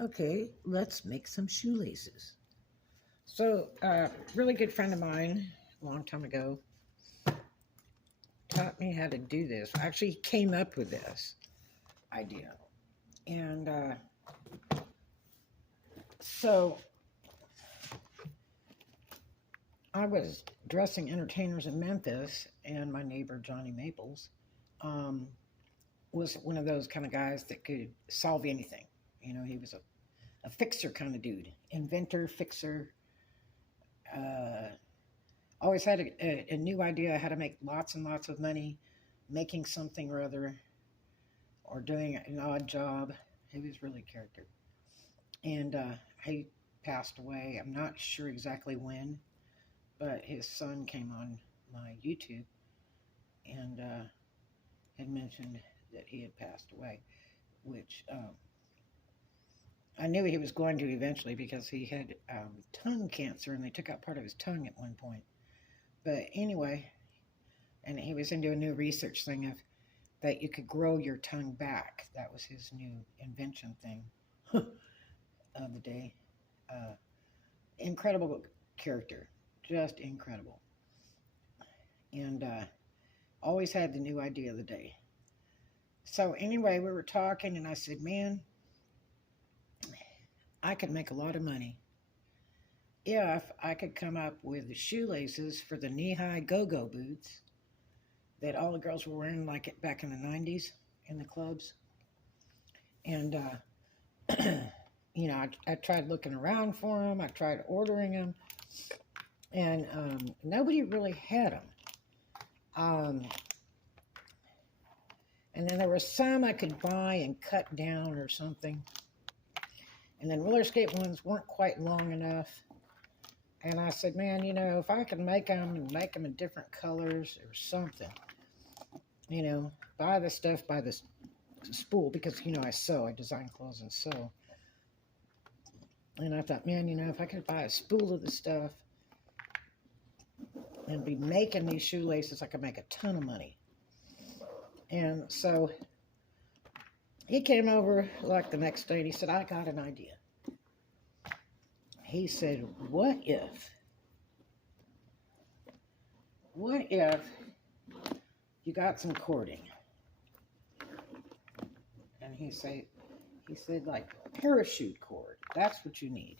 okay, let's make some shoelaces. So, really good friend of mine, a long time ago, taught me how to do this. Actually, he came up with this idea. And so I was dressing entertainers in Memphis, and my neighbor, Johnnie Maples, um, was one of those kind of guys that could solve anything. He was a fixer kind of dude, inventor, fixer. Uh, Always had a new idea how to make lots and lots of money, making something or other, or doing an odd job. He was really a character. And he passed away. I'm not sure exactly when, but his son came on my YouTube and had mentioned that he had passed away, which I knew he was going to eventually because he had tongue cancer and they took out part of his tongue at one point. But anyway, and he was into a new research thing of that you could grow your tongue back. That was his new invention thing of the day. Uh, Incredible character, just incredible. And always had the new idea of the day. So anyway, we were talking, and I said, "Man, I could make a lot of money if I could come up with the shoelaces for the knee-high go-go boots that all the girls were wearing like it back in the 90s in the clubs." And I tried looking around for them. I tried ordering them, and nobody really had them. Um, and then there were some I could buy and cut down or something. And then roller skate ones weren't quite long enough. And I said, man, if I could make them and make them in different colors or something, buy the stuff by the spool because, I sew, I design clothes and sew. And I thought, man, if I could buy a spool of the stuff and be making these shoelaces, I could make a ton of money. And so he came over like the next day and he said, I got an idea. He said, what if you got some cording? And he said like parachute cord. That's what you need.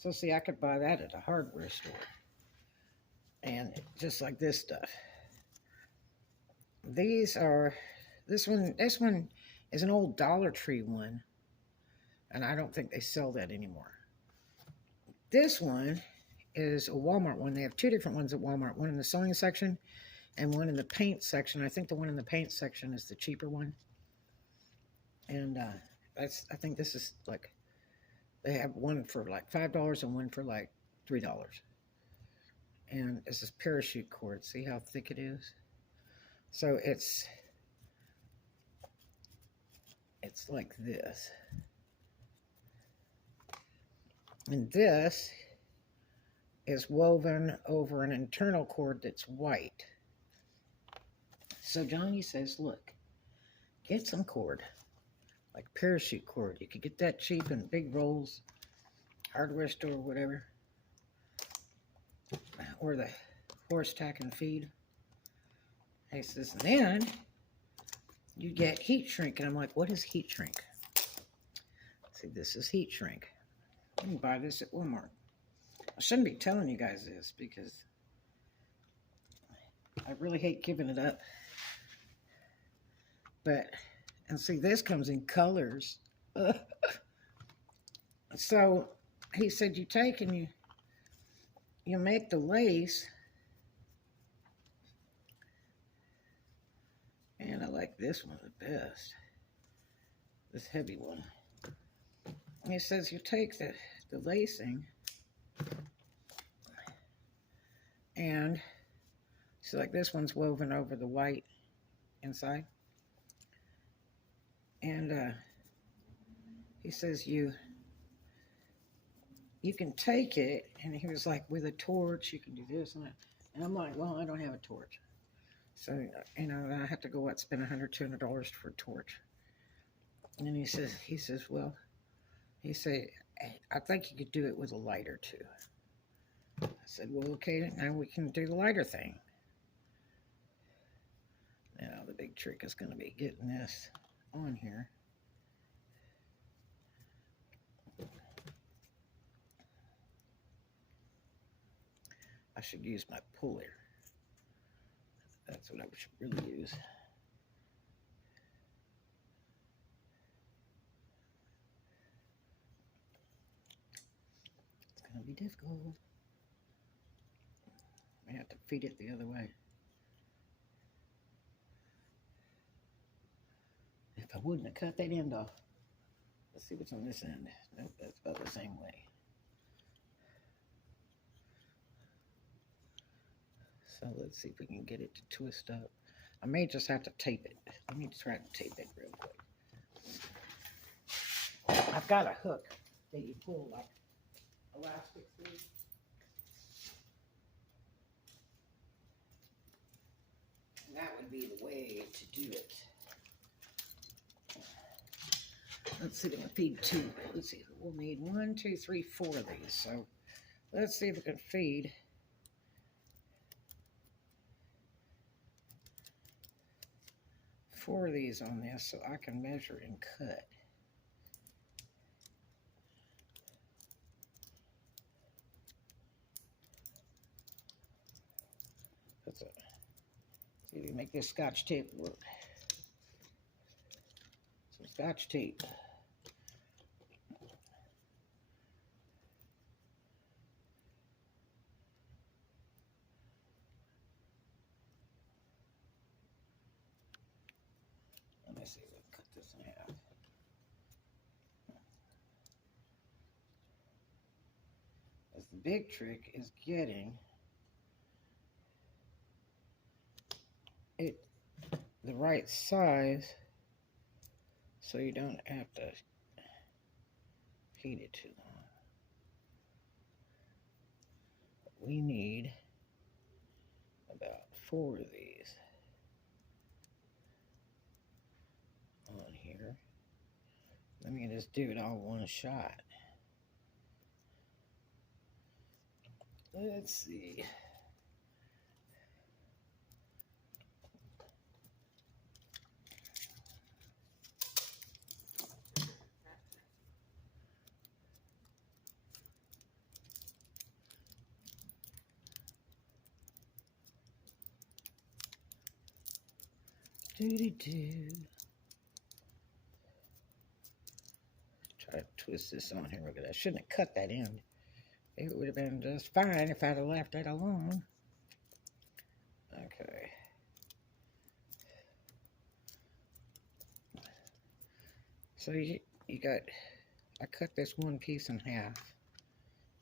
So see, I could buy that at a hardware store. And just like this stuff. This one is an old Dollar Tree one. And I don't think they sell that anymore. This one is a Walmart one. They have two different ones at Walmart. One in the sewing section and one in the paint section. I think the one in the paint section is the cheaper one. And I think this is like, they have one for like $5 and one for like $3. And it's this parachute cord. See how thick it is? So it's like this. And this is woven over an internal cord that's white. So Johnny says, look, get some cord, like parachute cord. You could get that cheap in big rolls, hardware store or whatever, or the horse tack and feed. He says, then you get heat shrink. And I'm like, what is heat shrink? See, this is heat shrink. You can buy this at Walmart. I shouldn't be telling you guys this because I really hate giving it up. But, and see, this comes in colors. So he said, you take and you make the lace. And I like this one the best. This heavy one. And he says you take the lacing and so like this one's woven over the white inside. And he says you can take it, and he was like, with a torch you can do this and that. And I'm like, well, I don't have a torch. So, I have to spend $100, $200 for a torch. And then he says, well, He said, "Hey, I think you could do it with a lighter too." I said, well, okay, now we can do the lighter thing. Now the big trick is going to be getting this on here. I should use my puller. That's what I should really use. It's going to be difficult. I have to feed it the other way. If I wouldn't have cut that end off. Let's see what's on this end. Nope, that's about the same way. So let's see if we can get it to twist up. I may just have to tape it. Let me try to tape it real quick. I've got a hook that you pull like elastic through. And that would be the way to do it. Let's see if we can feed two. Let's see, we'll need 1, 2, 3, 4 of these. So let's see if we can feed 4 of these on this so I can measure and cut. That's it. See if we can make this Scotch tape work. Some Scotch tape. Let me see if we can cut this in half. That's the big trick, is getting it the right size so you don't have to heat it too long. We need about 4 of these on here. Let me just do it all one shot. Let's see. Do-do-do. Try to twist this on here. Look at that. I shouldn't have cut that end. It would have been just fine if I'd have left it alone. Okay. So you got, I cut this one piece in half.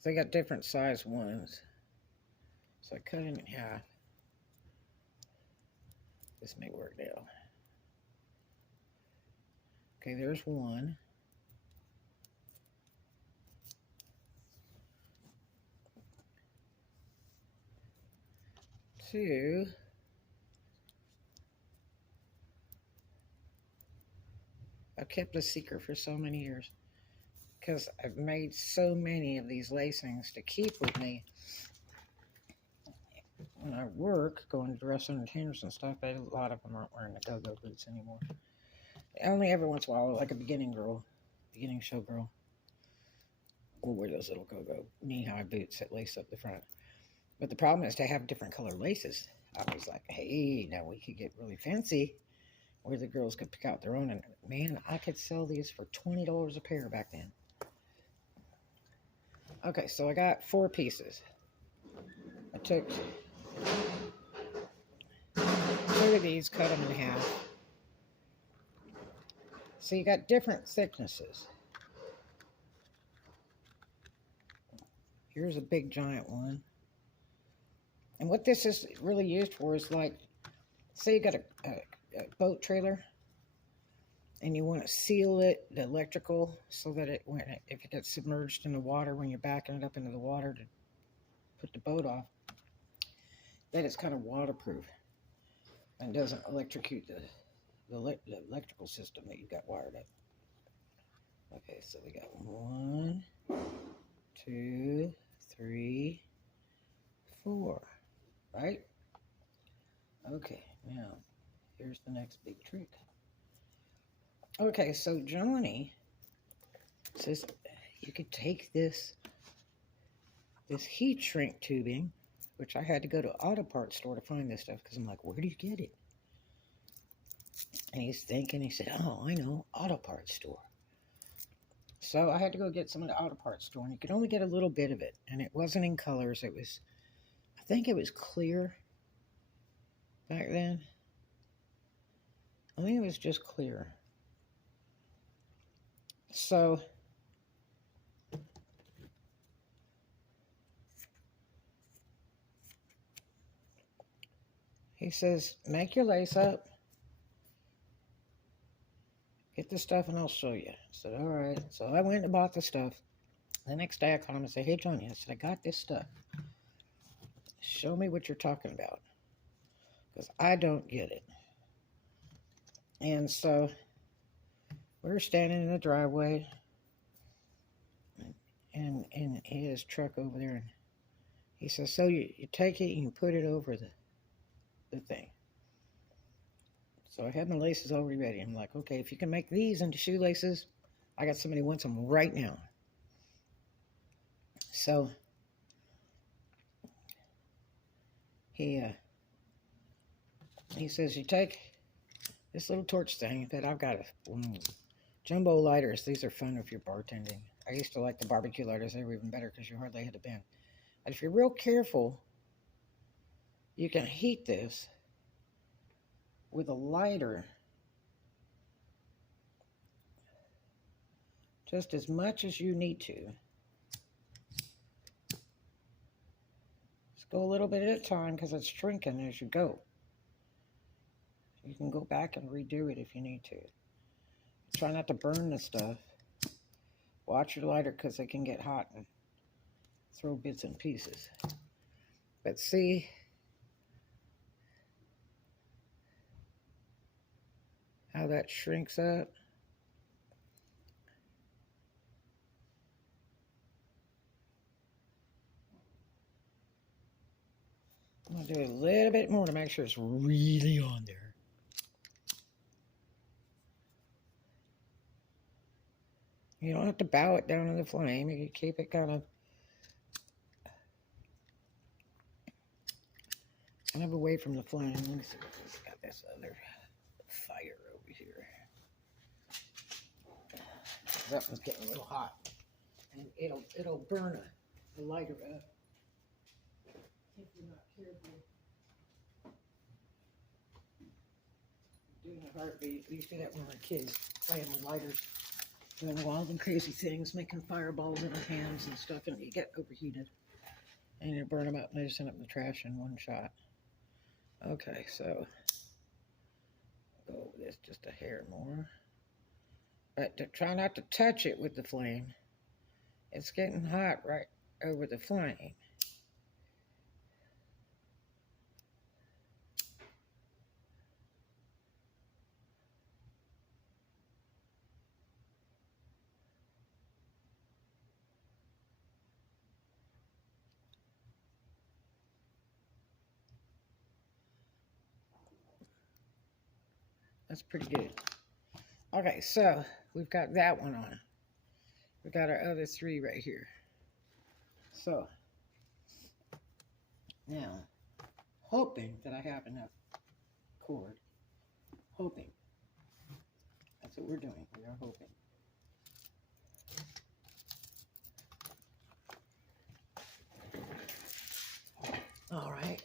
So I got different size ones. So I cut it in half. This may work now. Okay, there's one. Two. I've kept this secret for so many years because I've made so many of these lacings to keep with me when I work, going to dress entertainers and stuff. A lot of them aren't wearing the go-go boots anymore. Only every once in a while, like a beginning show girl, will wear those little go-go knee-high boots that lace up the front. But the problem is they have different color laces. I was like, hey, now we could get really fancy where the girls could pick out their own. And man, I could sell these for $20 a pair back then. Okay, so I got 4 pieces. I took 3 of these, cut them in half. So you got different thicknesses. Here's a big giant one. And what this is really used for is like, say you got a boat trailer and you want to seal it, the electrical, so that if it gets submerged in the water when you're backing it up into the water to put the boat off, that it's kind of waterproof and doesn't electrocute the electrical system that you've got wired up. Okay, so we got 1, 2, 3, 4, right? Okay, now here's the next big trick. Okay, so Johnnie says you could take this heat shrink tubing, which I had to go to auto parts store to find this stuff because I'm like, where do you get it? And he's thinking, he said, oh, I know, auto parts store. So I had to go get some of the auto parts store, and you could only get a little bit of it, and it wasn't in colors. It was, I think it was clear back then. I think it was just clear. So he says, make your lace up, get the stuff, and I'll show you. I said, all right. So I went and bought the stuff. The next day I called him and said, hey, Johnnie, I said, I got this stuff. Show me what you're talking about, because I don't get it. And so we're standing in the driveway and in his truck over there, and he says, so you take it and you put it over the thing. So I had my laces already ready. I'm like, okay, if you can make these into shoelaces, I got somebody who wants them right now. So he says, you take this little torch thing that I've got, jumbo lighters. These are fun if you're bartending. I used to like the barbecue lighters. They were even better because you hardly had to bend. And if you're real careful, you can heat this with a lighter just as much as you need to. Just go a little bit at a time because it's shrinking as you go. You can go back and redo it if you need to. Try not to burn the stuff. Watch your lighter because it can get hot and throw bits and pieces. But see how that shrinks up? I'm going to do a little bit more to make sure it's really on there. You don't have to bow it down to the flame. You can keep it kind of away from the flame. Let me see if it's got this other fire over here. That one's getting a little hot. And it'll burn a lighter up if you're not careful. Doing a heartbeat. We used to do that when we were kids, playing with lighters, doing wild and crazy things, making fireballs in our hands and stuff, and you get overheated. And you burn them up, and they just end up in the trash in one shot. Okay, so go over this just a hair more. But try not to touch it with the flame. It's getting hot right over the flame. That's pretty good. Okay, so we've got that one on. We've got our other 3 right here. So now, hoping that I have enough cord. Hoping. That's what we're doing. We are hoping. All right.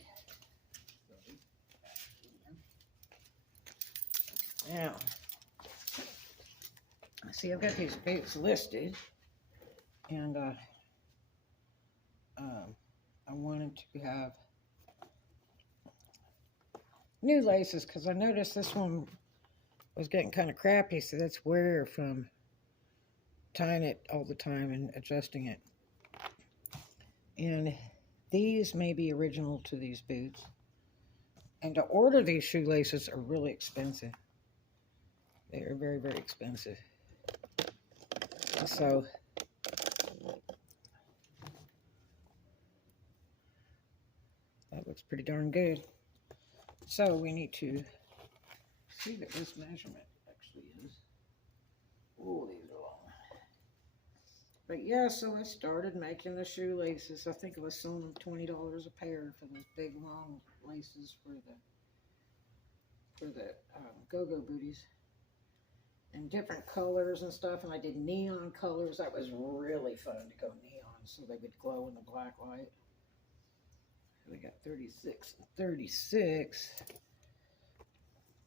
Now, see, I've got these baits listed, and I wanted to have new laces because I noticed this one was getting kind of crappy, so that's wear from tying it all the time and adjusting it. And these may be original to these boots. And to order these shoelaces are really expensive. They are very, very expensive. So that looks pretty darn good. So we need to see that this measurement actually is. Oh, these are long. But yeah, so I started making the shoelaces. I think I was selling them $20 a pair for those big long laces for the go-go booties. And different colors and stuff. And I did neon colors. That was really fun to go neon so they would glow in the black light. We got 36 and 36.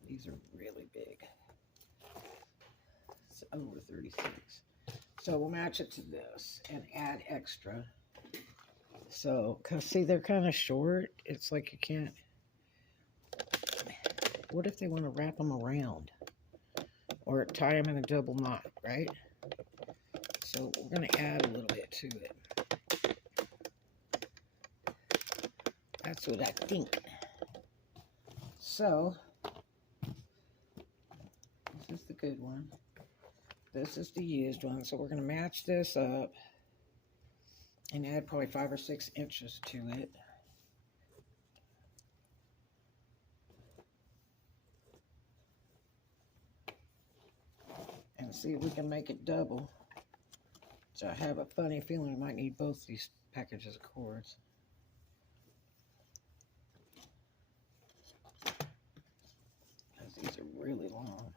These are really big. It's over 36. So we'll match it to this and add extra. So, cause see, they're kind of short. It's like you can't. What if they want to wrap them around or tie them in a double knot, right? So we're going to add a little bit to it. That's what I think. So, this is the good one. This is the used one. So we're going to match this up and add probably 5 or 6 inches to it. And see if we can make it double. So I have a funny feeling I might need both these packages of cords. Because these are really long.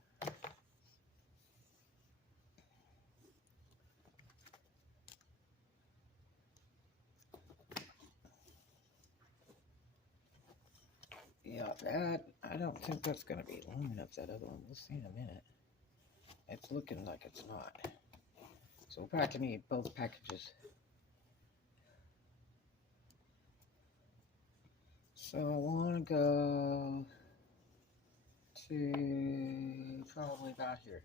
Yeah, that, I don't think that's going to be long enough, that other one. We'll see in a minute. It's looking like it's not. So we'll probably need both packages. So I want to go to probably about here.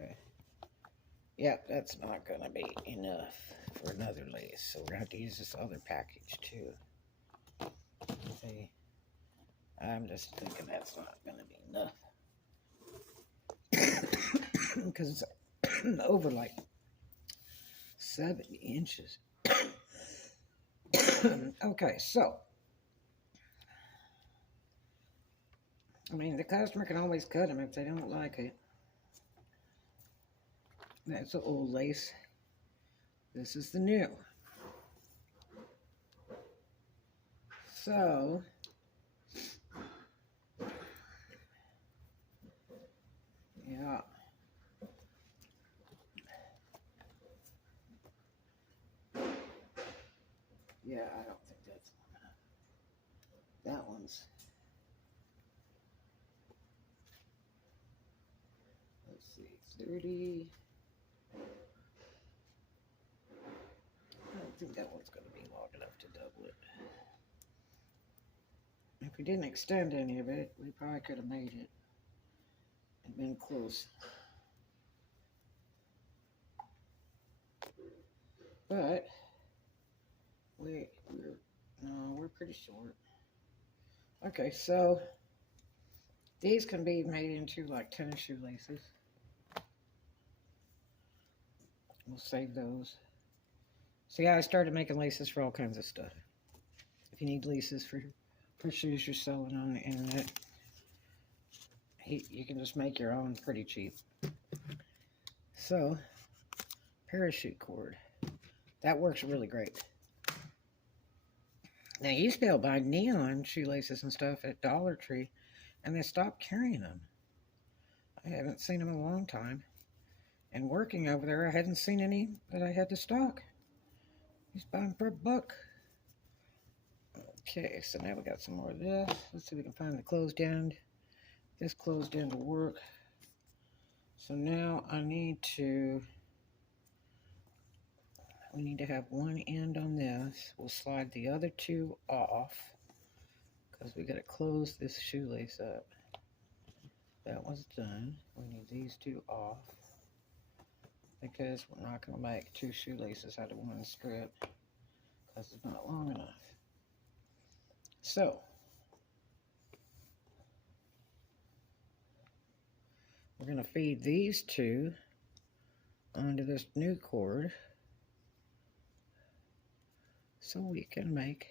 Okay. Yep, that's not going to be enough for another lace. So we're going to have to use this other package too. See, I'm just thinking that's not going to be enough. Because it's over like 70 inches. Okay, so I mean, the customer can always cut them if they don't like it. That's the old lace. This is the new. So yeah. Yeah, I don't think that's that one's. Let's see, 30. I don't think that one's going to be long enough to double it. If we didn't extend any of it, we probably could have made it and been close. But we're pretty short. Okay, so these can be made into like tennis shoelaces. We'll save those. See, I started making laces for all kinds of stuff. If you need laces for shoes you're selling on the internet, you can just make your own pretty cheap. So, parachute cord. That works really great. Now, you used to be able to buy neon shoelaces and stuff at Dollar Tree, and they stopped carrying them. I haven't seen them in a long time. And working over there, I hadn't seen any that I had to stock. He's buying for $1. Okay, so now we got some more of this. Let's see if we can find the closed end. This closed end will work. So now we need to have one end on this. We'll slide the other two off because we got to close this shoelace up. That one's done. We need these two off because we're not going to make 2 shoelaces out of 1 strip because it's not long enough. So we're going to feed these two onto this new cord so we can make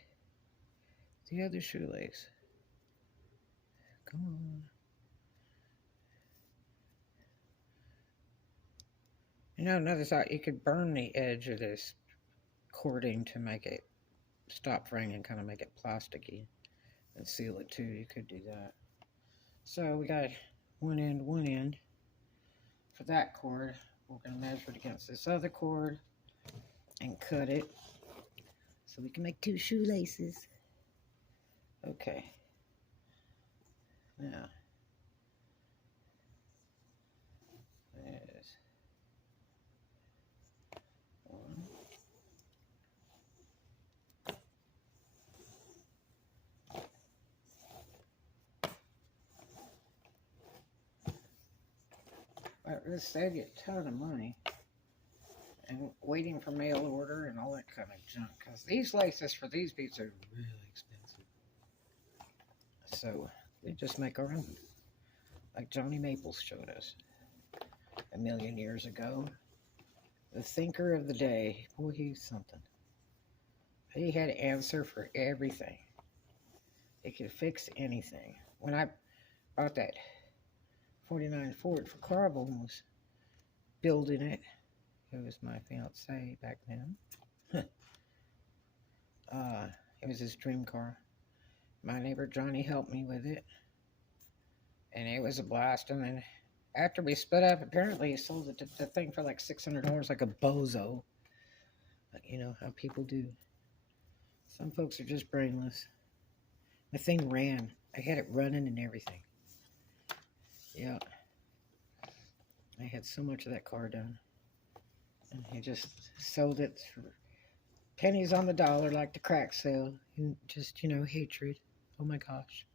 the other shoelace. Come on. You know, another thought, you could burn the edge of this cording to make it stop ringing, kind of make it plasticky and seal it too. You could do that. So we got one end for that cord. We're going to measure it against this other cord and cut it so we can make two shoelaces. Okay. Now, there's one. It'll save you a ton of money and waiting for mail order and all that kind of junk, because these laces for these beads are really expensive. So we just make our own, like Johnnie Maples showed us a million years ago. The thinker of the day. Boy, he's something. He had an answer for everything. He could fix anything. When I bought that 49 Ford for Carvel and was building it, it was my fiance back then. It was his dream car. My neighbor Johnnie helped me with it, and it was a blast. And then after we split up, apparently he sold the thing for like $600, like a bozo. But you know how people do. Some folks are just brainless. The thing ran. I had it running and everything. Yeah. I had so much of that car done. And he just sold it for pennies on the dollar, like the crack sale. And just, you know, hatred. Oh my gosh.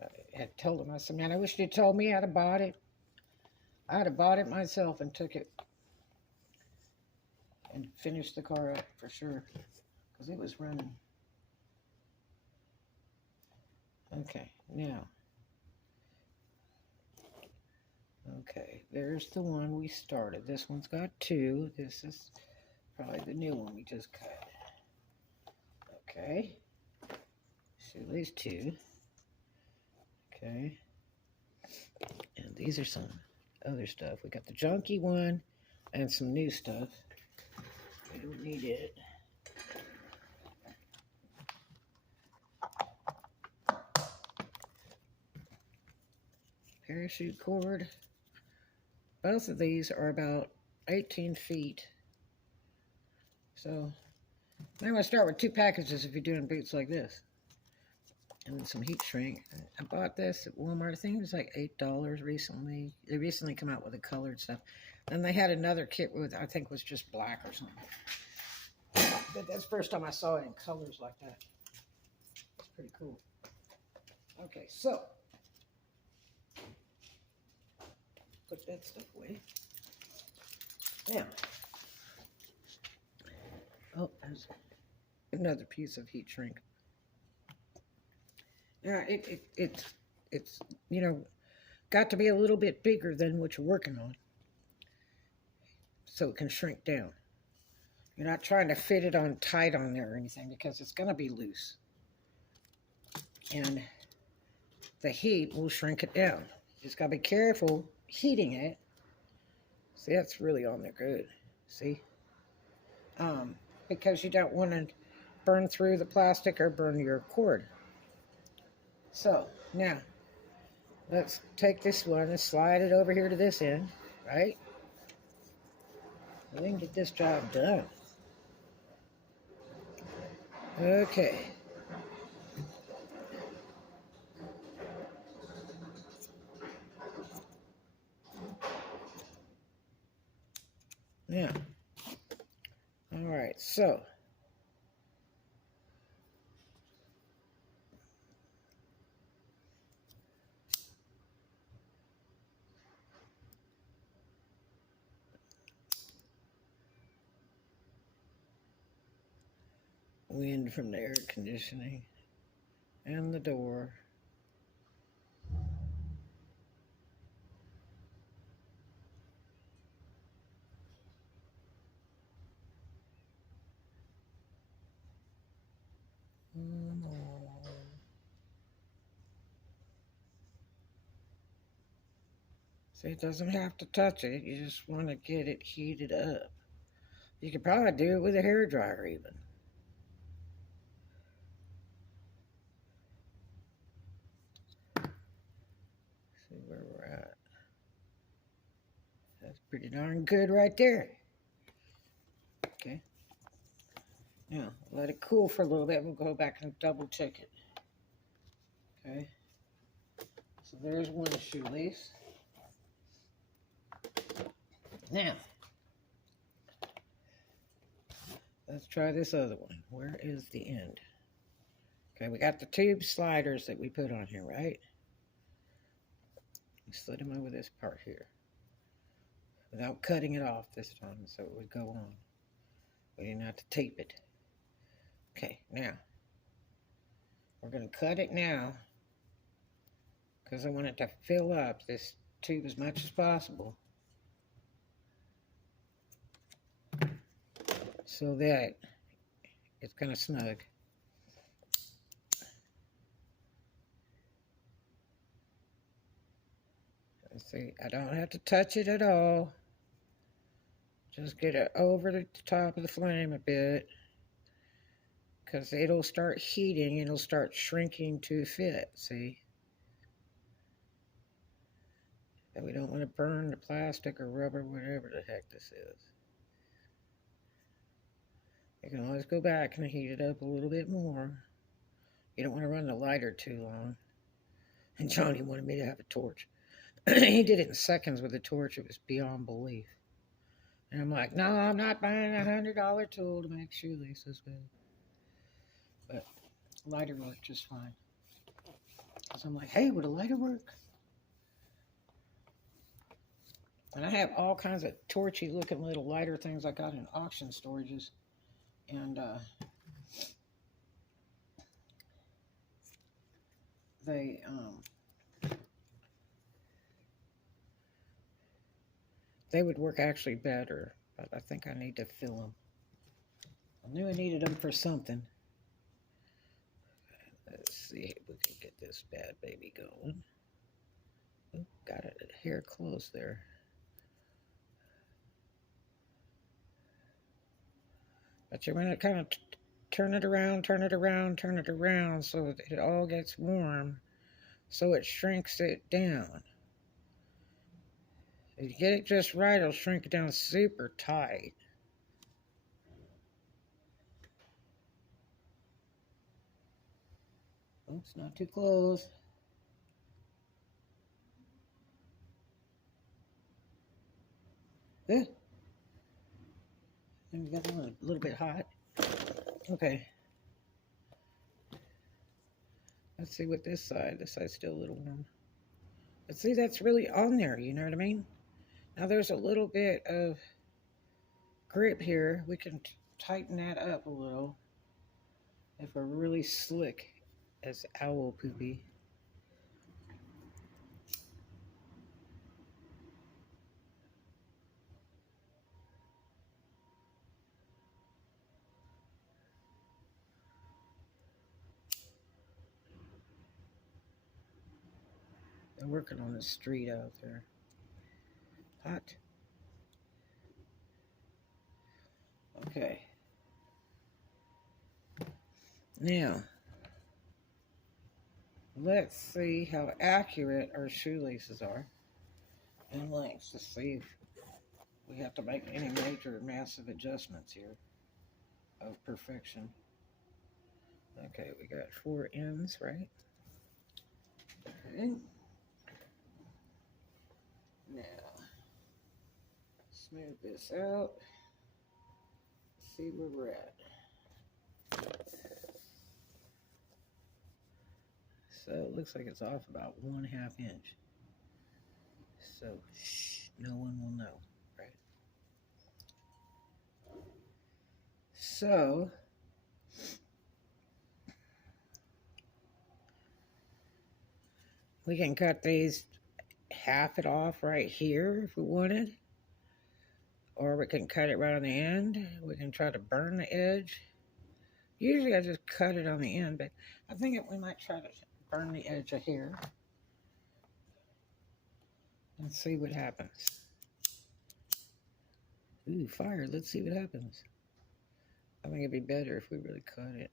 I had told him, I said, man, I wish you'd told me I'd have bought it. I'd have bought it myself and took it and finished the car up for sure. Because it was running. Okay, now. Okay, there's the one we started. This one's got two. This is probably the new one we just cut. Okay. Shoelace two. Okay. And these are some other stuff. We got the junky one and some new stuff. We don't need it. Parachute cord. Both of these are about 18 feet. So, I'm going to start with two packages if you're doing boots like this. And then some heat shrink. I bought this at Walmart. I think it was like $8 recently. They recently come out with the colored stuff. Then they had another kit with, I think was just black or something. But that's the first time I saw it in colors like that. It's pretty cool. Okay, so. Put that stuff away. Now. Oh, there's another piece of heat shrink. Yeah, it's you know, got to be a little bit bigger than what you're working on, so it can shrink down. You're not trying to fit it on tight on there or anything, because it's going to be loose, and the heat will shrink it down. You just got to be careful heating it. See, that's really on there good. See, because you don't want to burn through the plastic or burn your cord. So, now, let's take this one and slide it over here to this end, right? We can get this job done. Okay. Now, all right, so. Wind from the air conditioning and the door. See, it doesn't have to touch it. You just want to get it heated up. You could probably do it with a hairdryer even. See where we're at. That's pretty darn good right there. Okay. Now, let it cool for a little bit. We'll go back and double check it. Okay. So there's one shoelace. Now, let's try this other one. Where is the end? Okay, we got the tube sliders that we put on here, right? We slid them over this part here without cutting it off this time, so it would go on. We didn't have to tape it. Okay, now, we're going to cut it now because I want it to fill up this tube as much as possible so that it's kind of snug. Let's see, I don't have to touch it at all. Just get it over the top of the flame a bit because it'll start heating and it'll start shrinking to fit, see? And we don't want to burn the plastic or rubber, whatever the heck this is. You can always go back and heat it up a little bit more. You don't want to run the lighter too long. And Johnny wanted me to have a torch. He did it in seconds with a torch. It was beyond belief. And I'm like, no, I'm not buying a $100 tool to make shoelaces with. But lighter worked just fine. So I'm like, hey, would a lighter work? And I have all kinds of torchy looking little lighter things I got in auction storages. And they would work actually better, but I think I need to fill them. I knew I needed them for something. Let's see if we can get this bad baby going. Ooh, got it here close there. But you're going to kind of turn it around, turn it around, turn it around so that it all gets warm, so it shrinks it down. If you get it just right, it'll shrink it down super tight. Oops, not too close. Eh. And we got a little bit hot. Okay. Let's see what this side's still a little warm. But see, that's really on there, you know what I mean? Now there's a little bit of grip here. We can tighten that up a little if we're really slick as owl poopy. They're working on the street out there. Hot. Okay. Now, let's see how accurate our shoelaces are and lengths to see if we have to make any major massive adjustments here of perfection. Okay, we got 4 ends, right? Okay. Now, smooth this out. See where we're at. So it looks like it's off about 1/2 inch. So no one will know, right? So we can cut these, half it off right here if we wanted, or we can cut it right on the end. We can try to burn the edge. Usually I just cut it on the end, but I think we might try to burn the edge of here. Let's see what happens. Ooh, fire. Let's see what happens. I think it'd be better if we really cut it.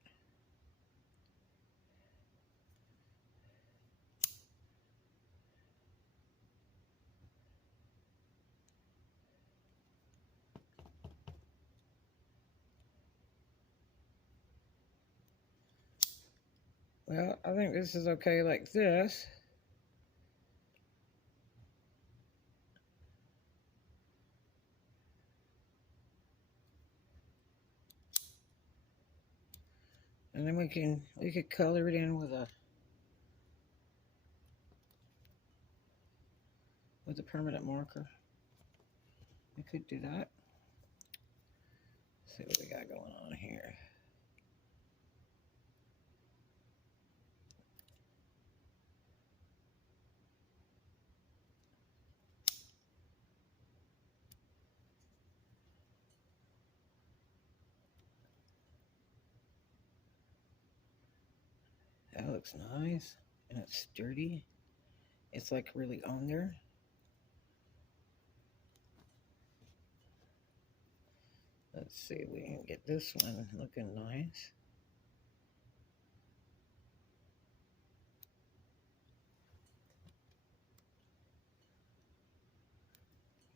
Well, I think this is okay like this. And then we could color it in with a permanent marker. We could do that. Let's see what we got going on here. That looks nice, and it's sturdy. It's like really on there. Let's see if we can get this one looking nice.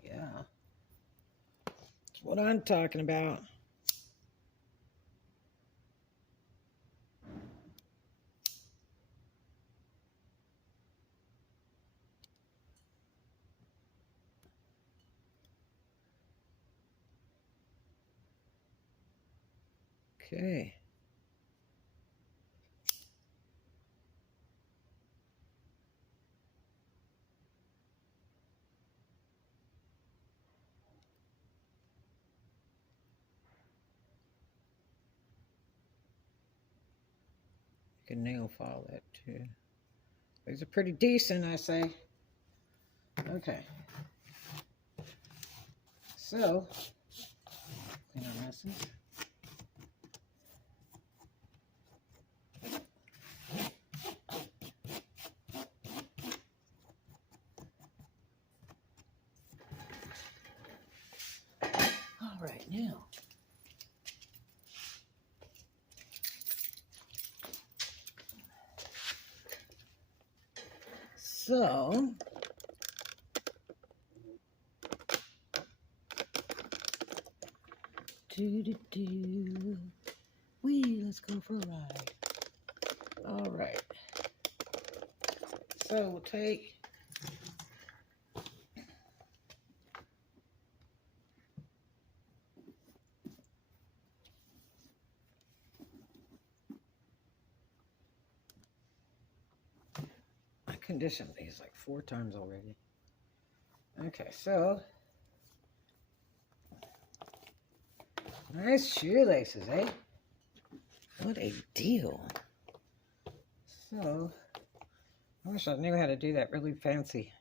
Yeah, that's what I'm talking about. Okay. You can nail file that too. These are pretty decent, I say. Okay. So, clean our messes. All right, now. So, let's go for a ride. All right. So we'll take I conditioned these like 4 times already. Okay, so nice shoelaces, eh? What a deal. So, I wish I knew how to do that really fancy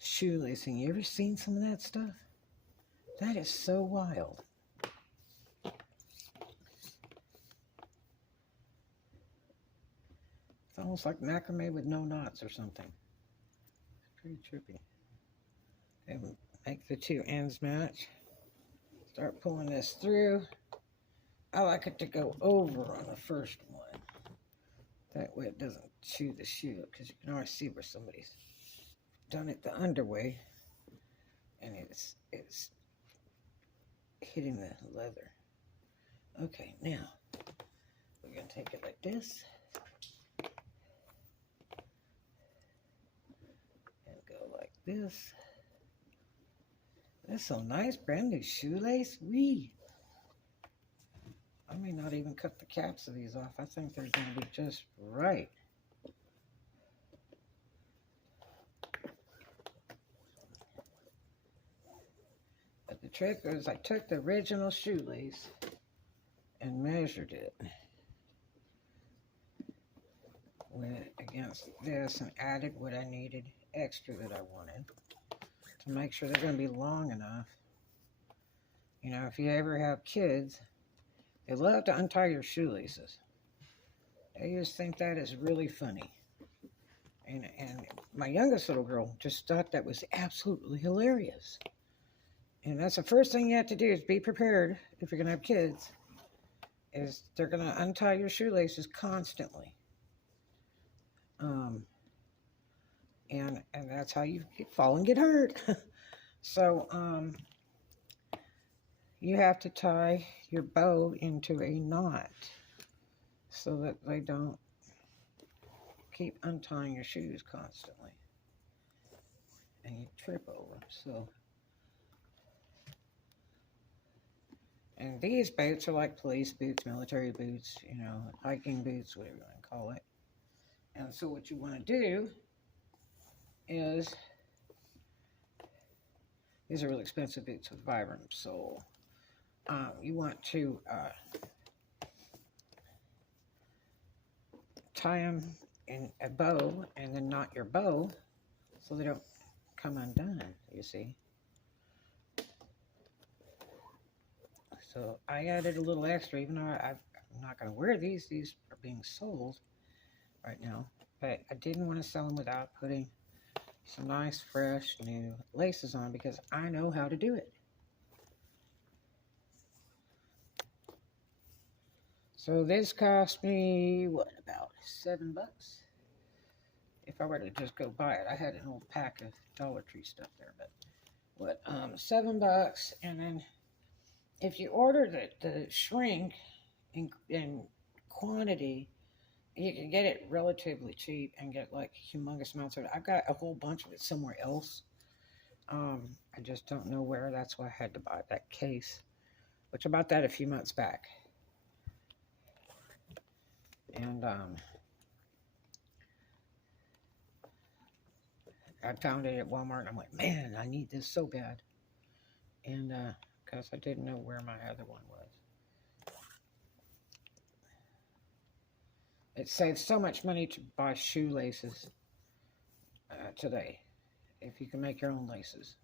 shoelacing. You ever seen some of that stuff? That is so wild. It's almost like macrame with no knots or something. It's pretty trippy. Okay, we'll make the 2 ends match. Start pulling this through. I like it to go over on the first one. That way it doesn't chew the shoe, because you can always see where somebody's done it the underway, and it's hitting the leather. Okay, now we're going to take it like this and go like this. That's so nice, brand new shoelace. Wee! I may not even cut the caps of these off. I think they're going to be just right. But the trick is I took the original shoelace and measured it against this and added what I needed extra that I wanted to make sure they're going to be long enough. You know, if you ever have kids, they love to untie your shoelaces. They just think that is really funny. And my youngest little girl just thought that was absolutely hilarious. And that's the first thing you have to do is be prepared if you're going to have kids, is they're going to untie your shoelaces constantly. And that's how you fall and get hurt. So you have to tie your bow into a knot so that they don't keep untying your shoes constantly and you trip over. So, and these boots are like police boots, military boots, you know, hiking boots, whatever you want to call it. And so what you want to do is, these are really expensive boots with Vibram sole. You want to tie them in a bow and then knot your bow so they don't come undone, you see. So I added a little extra, even though I'm not going to wear these. These are being sold right now. But I didn't want to sell them without putting some nice, fresh, new laces on because I know how to do it. So this cost me, what, about $7? If I were to just go buy it. I had an old pack of Dollar Tree stuff there, but what, $7. And then if you order the shrink in quantity, you can get it relatively cheap and get like humongous amounts of it. I've got a whole bunch of it somewhere else. I just don't know where. That's why I had to buy that case, which I bought that a few months back. And I found it at Walmart, and I'm like, man, I need this so bad. And because I didn't know where my other one was. It saves so much money to buy shoelaces today, if you can make your own laces.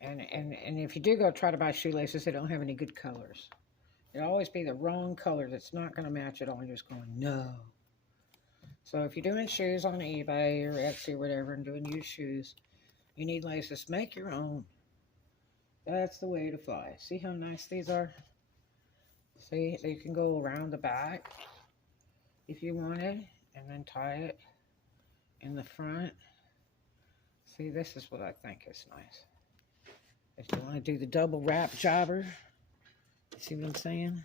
And if you do go try to buy shoelaces, they don't have any good colors. It'll always be the wrong color that's not going to match at all. You're just going, no. So if you're doing shoes on eBay or Etsy or whatever and doing used shoes, you need laces. Make your own. That's the way to fly. See how nice these are? See, so you can go around the back if you wanted, and then tie it in the front. See, this is what I think is nice. If you want to do the double wrap jobber, see what I'm saying?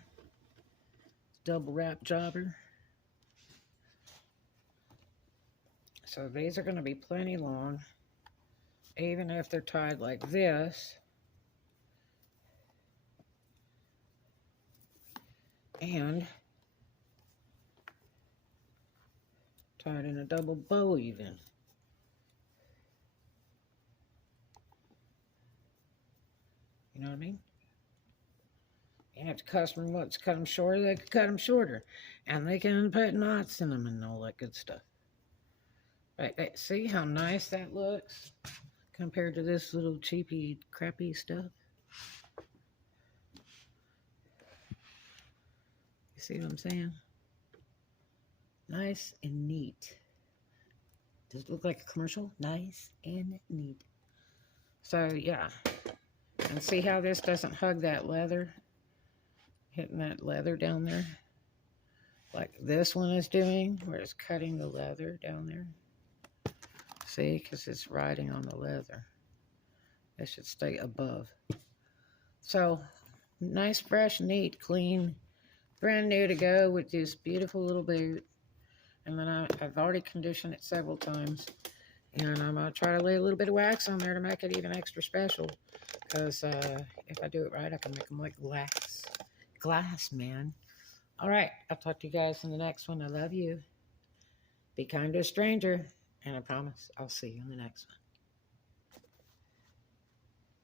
Double wrap jobber. So these are going to be plenty long, even if they're tied like this. And tied in a double bow even. You know what I mean? And if the customer wants to cut them shorter, they can cut them shorter. And they can put knots in them and all that good stuff. Right, see how nice that looks compared to this little cheapy, crappy stuff? You see what I'm saying? Nice and neat. Does it look like a commercial? Nice and neat. So, yeah. And see how this doesn't hug that leather? Hitting that leather down there? Like this one is doing, where it's cutting the leather down there. See, because it's riding on the leather. It should stay above. So, nice, fresh, neat, clean, brand new to go with this beautiful little boot. And then I've already conditioned it several times. And I'm going to try to lay a little bit of wax on there to make it even extra special. Because if I do it right, I can make them like glass. Glass, man. All right, I'll talk to you guys in the next one. I love you. Be kind to a stranger. And I promise I'll see you in the next one.